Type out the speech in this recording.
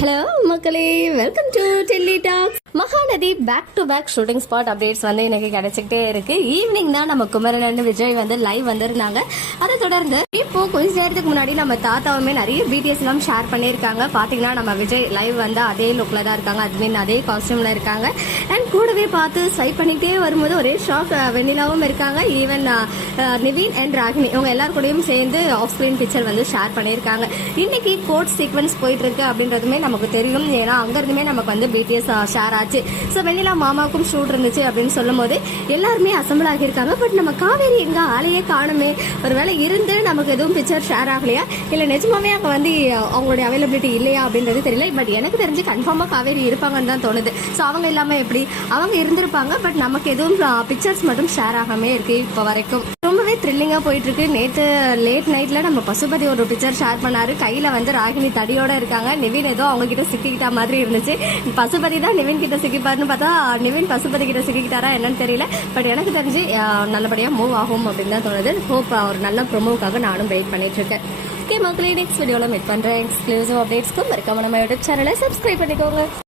Hello மக்களே, welcome to Delhi talks. Mahanadi back to back shooting spot updates வந்து எனக்கு கிடைச்சிக்கிட்டே இருக்கு. ஈவினிங் தான் நம்ம குமரன் விஜய் வந்து லைவ் வந்திருந்தாங்க. அதை தொடர்ந்து இப்போ கொஞ்ச நேரத்துக்கு முன்னாடி நம்ம தாத்தாவுமே நிறைய பிடிஎஸ் எல்லாம் ஷேர் பண்ணியிருக்காங்க. பாத்தீங்கன்னா நம்ம விஜய் லைவ் வந்து அதே லுக்ல தான் இருக்காங்க, அதுமாரி அதே காஸ்டியூம்ல இருக்காங்க. அண்ட் கூடவே பார்த்து ஸ்வைப் பண்ணிக்கிட்டே வரும்போது ஒரே ஷாக் வெண்ணிலாவும் இருக்காங்க. ஈவன் நிவின் அண்ட் ராகினி இவங்க எல்லாரும் கூடயும் சேர்ந்து ஆஃப் ஸ்கிரீன் பிக்சர் வந்து ஷேர் பண்ணியிருக்காங்க. இன்னைக்கு கோட் சீக்வன்ஸ் போயிட்டு இருக்கு அப்படின்றதுமே நமக்கு தெரியும். ஏன்னா அங்க இருந்துமே நமக்கு வந்து பிடிஎஸ் ஷேர் ஆச்சு. சோ வெண்ணிலா மாமாவுக்கும் ஷூட் இருந்துச்சு அப்படின்னு சொல்லும் போது எல்லாருமே அசம்பிள் ஆகியிருக்காங்க. பட் நம்ம காவேரி எங்க ஆளையே காணுமே, ஒருவேளை இருந்து நமக்கு எதுவும் பிக்சர் ஷேர் ஆகலையா, இல்ல நிஜமாவே அங்க வந்து அவங்களுடைய அவைலபிலிட்டி இல்லையா அப்படின்றது தெரியல. பட் எனக்கு தெரிஞ்சு கன்ஃபார்மா காவேரி இருப்பாங்கன்னு தான் தோணுது. சோ அவங்க எல்லாமே எப்படி அவங்க இருந்திருப்பாங்க, பட் நமக்கு எதுவும் பிக்சர்ஸ் மட்டும் ஷேர் ஆகாமே இருக்கு. இப்ப வரைக்கும் ரொம்பவே த்ரில்லிங்கா போயிட்டு இருக்கு. நேற்று லேட் நைட்ல நம்ம பசுபதி ஒரு பிக்சர் ஷேர் பண்ணாரு. கையில வந்து ராகினி தடியோட இருக்காங்க. நிவின் ஏதோ அவங்க கிட்ட சிக்கிக்கிட்ட மாதிரி இருந்துச்சு. பசுபதி தான் நிவின் கிட்ட சிக்கிப்பாருன்னு பார்த்தா நிவின் பசுபதி கிட்ட சிக்கிக்கிட்டாரா என்னன்னு தெரியல. பட் எனக்கு தெரிஞ்சு நல்லபடியா மூவ் ஆகும் அப்படின்னு தான் தோணுது. ஹோப் ஒரு நல்ல ப்ரோமோவுக்காக நானும் வெயிட் பண்ணிட்டு இருக்கேன். ஓகே மக்களே, நெக்ஸ்ட் வீடியோல மீட் பண்றேன். எக்ஸ்க்ளூசிவ் அப்டேட்ஸ்க்கு மறக்காம நம்ம யூடியூப் சேனலை சப்ஸ்கிரைப் பண்ணிக்கோங்க.